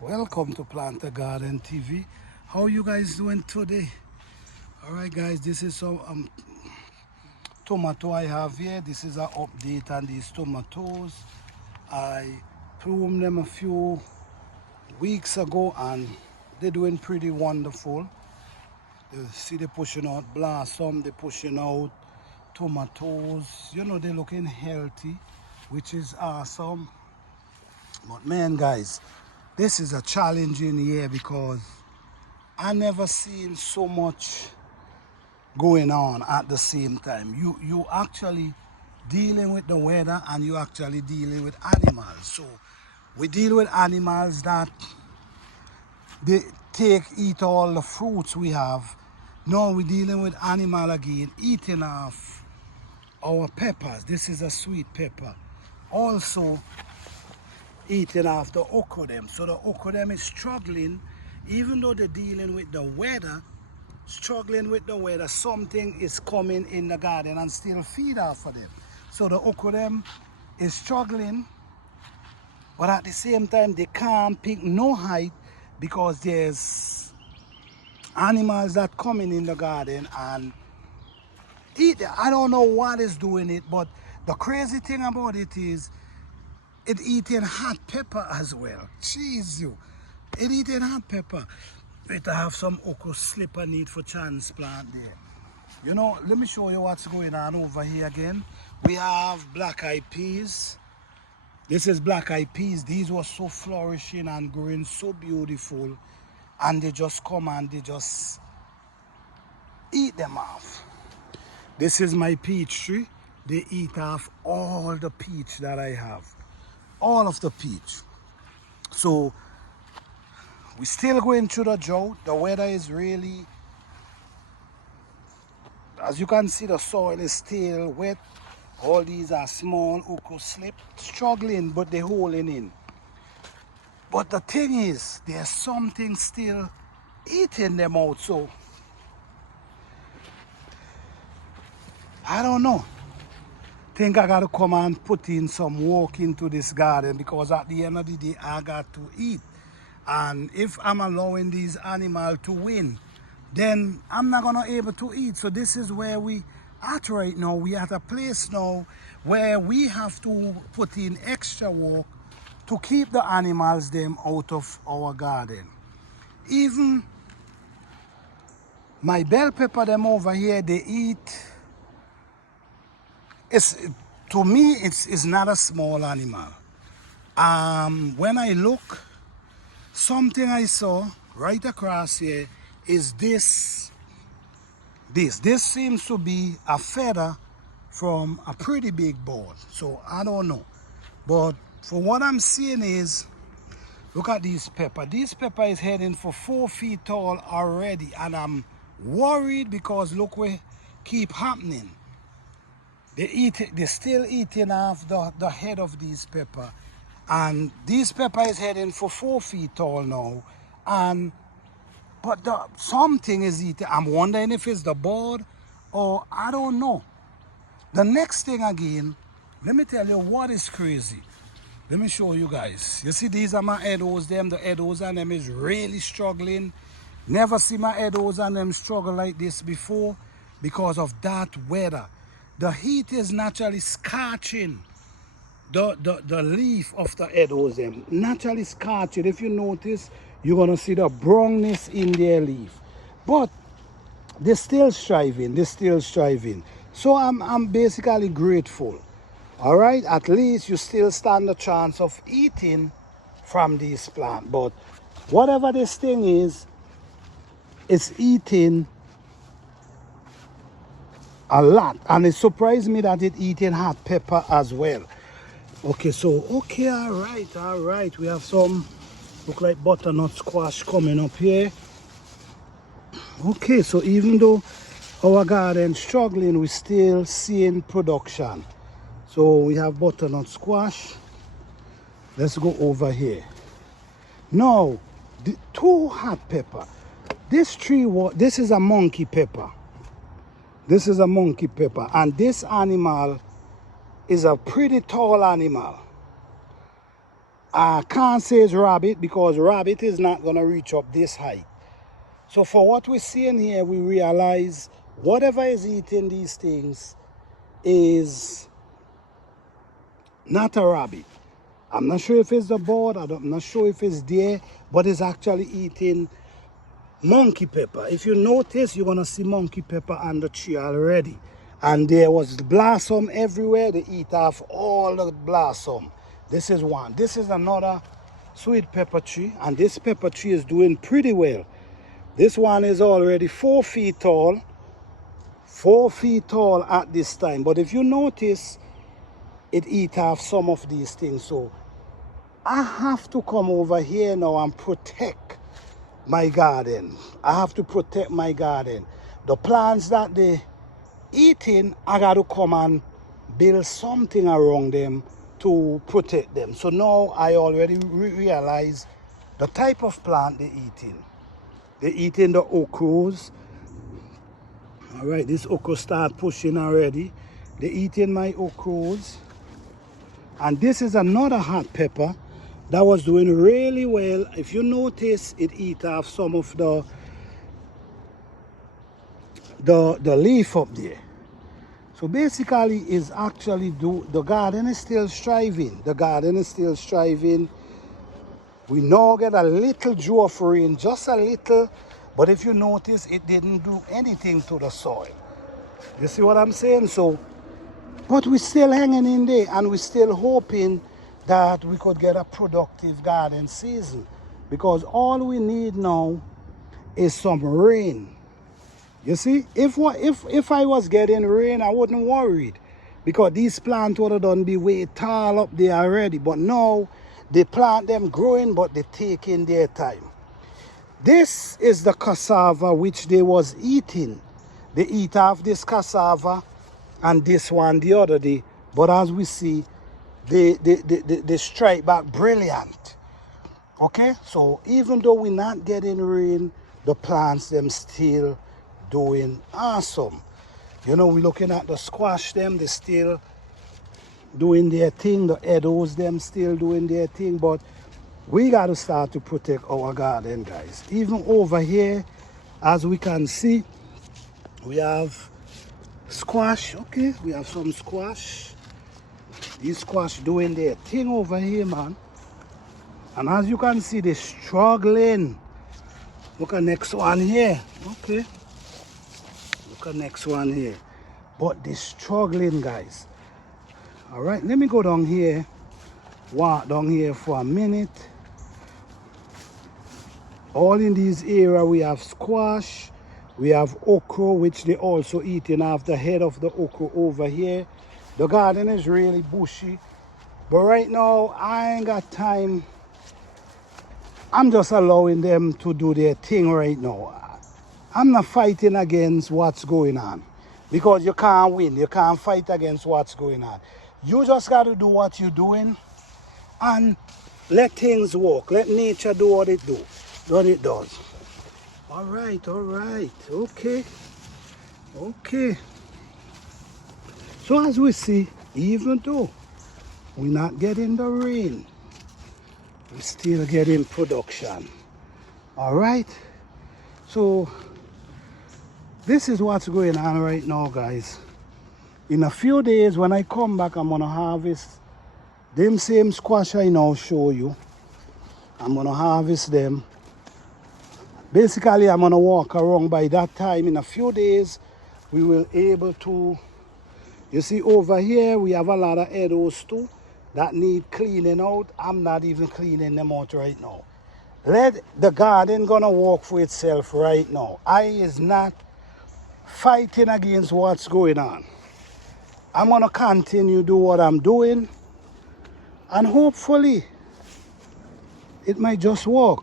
Welcome to Planter Garden TV. How you guys doing today? All right, guys, this is some tomato I have here. This is an update on these tomatoes. I pruned them a few weeks ago and they're doing pretty wonderful. You see they're pushing out blossom, they're pushing out tomatoes. You know, they're looking healthy, which is awesome. But man, guys, this is a challenging year because I never seen so much going on at the same time. You actually dealing with the weather and you actually dealing with animals. So we deal with animals that they eat all the fruits we have. Now we're dealing with animal again eating off our peppers. This is a sweet pepper. Also eating off the okra. So the okra is struggling, even though they're dealing with the weather, struggling with the weather, something is coming in the garden and still feed off of them. So the okra is struggling, but at the same time they can't pick no height because there's animals that coming in the garden and eat. I don't know what is doing it, but the crazy thing about it is it eating hot pepper as well. Jeez, you. It eating hot pepper. It have some okra slipper need for transplant there. You know, let me show you what's going on over here again. We have black eyed peas. This is black eyed peas. These were so flourishing and growing so beautiful. And they just come and they just eat them off. This is my peach tree. They eat off all the peach that I have. All of the peach. So we're still going through the drought. The weather is really, as you can see, the soil is still wet. All these are small okra slip, struggling, but they're holding in. But the thing is, there's something still eating them out. So I don't know. Think I gotta come and put in some work into this garden because at the end of the day I got to eat. And if I'm allowing these animals to win, then I'm not gonna able to eat. So this is where we at right now. We at a place now where we have to put in extra work to keep the animals them out of our garden. Even my bell pepper them over here, they eat. It's, to me, it's not a small animal. When I look, something I saw right across here is this. This seems to be a feather from a pretty big bird. So I don't know. But for what I'm seeing is, look at these pepper. This pepper is heading for 4 feet tall already. And I'm worried because look what keep happening. They're still eating off the head of these pepper. And this pepper is heading for 4 feet tall now. But something is eating. I'm wondering if it's the bird or I don't know. The next thing again, let me tell you what is crazy. Let me show you guys. You see, these are my edos. The edos on them is really struggling. Never see my edos on them struggle like this before because of that weather. The heat is naturally scorching the leaf of the edos them. Naturally scorching. If you notice, you're gonna see the brownness in their leaf. But they're still striving. They're still striving. So I'm basically grateful. All right, at least you still stand a chance of eating from this plant. But whatever this thing is, it's eating a lot. And it surprised me that it eating hot pepper as well. Okay, so, okay, all right. We have some, look like butternut squash coming up here. Okay, so even though our garden struggling, we're still seeing production. So we have butternut squash. Let's go over here. Now, the 2 hot pepper. This tree, this is a monkey pepper. This is a monkey pepper. And this animal is a pretty tall animal. I can't say it's rabbit because rabbit is not going to reach up this height. So for what we're seeing here, we realize whatever is eating these things is not a rabbit. I'm not sure if it's the bird, I'm not sure if it's deer, but it's actually eating monkey pepper. If you notice, you're gonna see monkey pepper on the tree already. And there was blossom everywhere. They eat off all the blossom. This is one. This is another sweet pepper tree, and this pepper tree is doing pretty well. This one is already 4 feet tall. 4 feet tall at this time. But if you notice, it eat off some of these things. So I have to come over here now and protect my garden. I have to protect my garden. The plants that they eating, I got to come and build something around them to protect them. So now I already realize the type of plant they're eating. They're eating the okras. All right, this okra start pushing already. They're eating my okras. And this is another hot pepper that was doing really well. If you notice, it eat off some of the leaf up there. So basically, is actually the garden is still striving. The garden is still striving. We now get a little dew of rain, just a little, but if you notice, it didn't do anything to the soil. You see what I'm saying? So, but we're still hanging in there, and we're still hoping that we could get a productive garden season, because all we need now is some rain. You see, if I was getting rain, I wouldn't worried, because these plants would have done be way tall up there already. But now they plant them growing, but they taking their time. This is the cassava which they was eating. They eat off this cassava and this one the other day. But as we see, they strike back brilliant. Okay, so even though we're not getting rain, the plants them still doing awesome. You know, we're looking at the squash them, they still doing their thing. The edos them still doing their thing. But we got to start to protect our garden, guys. Even over here, as we can see, we have squash. Okay, we have some squash. These squash doing their thing over here, man. And as you can see, they're struggling. Look at next one here. Okay, look at next one here. But they're struggling, guys. All right, let me go down here, walk down here for a minute. All in this area, we have squash, we have okra, which they also eating off the head of the okra over here. The garden is really bushy, but right now, I ain't got time. I'm just allowing them to do their thing right now. I'm not fighting against what's going on, because you can't win. You can't fight against what's going on. You just got to do what you're doing and let things work. Let nature do what it does. All right, okay. So as we see, even though we're not getting the rain, we're still getting production. All right. So this is what's going on right now, guys. In a few days, when I come back, I'm gonna harvest them same squash I now show you. I'm gonna harvest them. Basically, I'm gonna walk around. By that time, in a few days, we will able to, you see over here, we have a lot of edos too that need cleaning out. I'm not even cleaning them out right now. Let the garden gonna work for itself right now. I is not fighting against what's going on. I'm gonna continue do what I'm doing, and hopefully it might just work.